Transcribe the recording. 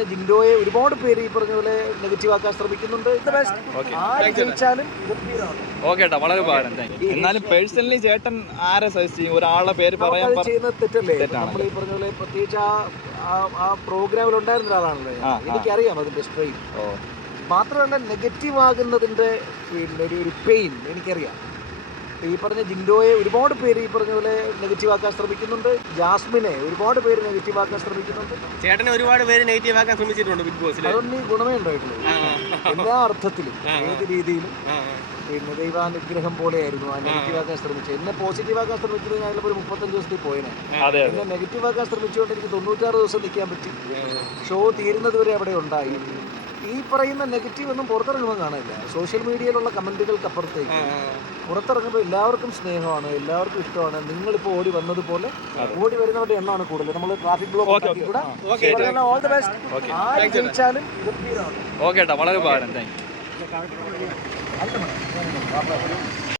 ജിൻഡോയെ ഒരുപാട് പേര് ഈ പറഞ്ഞ പോലെ നെഗറ്റീവ് ആക്കാൻ ശ്രമിക്കുന്നുണ്ട്. The best. ആര് ജയിച്ചാലും ഓക്കെ വളരെ ഉപകാരം. എന്നാലും പേഴ്സണലി ചേട്ടൻ ആരെ സജസ്റ്റ് ചെയ്യും? ഒരാളുടെ പേര് പറയാൻ ചെയ്യുന്നത് തെറ്റല്ലേ? നമ്മൾ ഈ പറഞ്ഞ പോലെ പ്രത്യേകിച്ച് ആ ആ- പ്രോഗ്രാമിൽ ഉണ്ടായിരുന്ന ഒരാളാണല്ലോ. എനിക്കറിയാം അതിന്റെ സ്ട്രെയിൻ ഓ. മാത്രമല്ല നെഗറ്റീവ് ആകുന്നതിന്റെ പിന്നെ ഒരു പെയിൻ എനിക്കറിയാം. ഈ പറഞ്ഞ ജിൻഡോയെ ഒരുപാട് പേര് ഈ പറഞ്ഞ പോലെ നെഗറ്റീവ് ആക്കാൻ ശ്രമിക്കുന്നുണ്ട്. ജാസ്മിനെ ഒരുപാട് പേര് നെഗറ്റീവ് ആക്കാൻ ശ്രമിക്കുന്നുണ്ട്. ചേട്ടനെ ഒരുപാട് പേര് നെഗറ്റീവ് ആക്കാൻ ശ്രമിച്ചിട്ടുണ്ട് ബിഗ് ബോസിൽ അതൊന്നും ഈ ഗുണമേ ഉണ്ടായിട്ടുള്ളൂ എല്ലാ അർത്ഥത്തിലും ഏത് രീതിയിലും പിന്നെ ദൈവാനുഗ്രഹം പോലെയായിരുന്നു ആ നെഗറ്റീവ് ആക്കാൻ ശ്രമിച്ചത്. എന്നെ പോസിറ്റീവ് ആക്കാൻ ശ്രമിച്ചത് ഞാൻ ഒരു മുപ്പത്തഞ്ച് ദിവസത്തിൽ പോയിനെ. എന്നെ നെഗറ്റീവ് ആക്കാൻ ശ്രമിച്ചുകൊണ്ട് എനിക്ക് തൊണ്ണൂറ്റാറ് ദിവസം നിൽക്കാൻ പറ്റി. ഷോ തീരുന്നത് വരെ അവിടെ ഉണ്ടായി. ഈ പറയുന്ന നെഗറ്റീവ് ഒന്നും പുറത്തിറങ്ങുമ്പോൾ കാണില്ല. സോഷ്യൽ മീഡിയയിലുള്ള കമന്റുകൾക്ക് അപ്പുറത്തേക്ക്. പുറത്തിറങ്ങുമ്പോൾ എല്ലാവർക്കും സ്നേഹമാണ് എല്ലാവർക്കും ഇഷ്ടമാണ്. നിങ്ങളിപ്പോൾ ഓടി വന്നതുപോലെ ഓടി വരുന്നവരുടെ എണ്ണമാണ് കൂടുതൽ. നമ്മൾ ട്രാഫിക് ബ്ലോക്ക് കൂടെ ഓൾ ദ ബെസ്റ്റ് ആര് ജയിച്ചാലും ഗംഭീരമാണ് ഓക്കെ വളരെ ഉപകാരം. താങ്ക് യു അല്ല,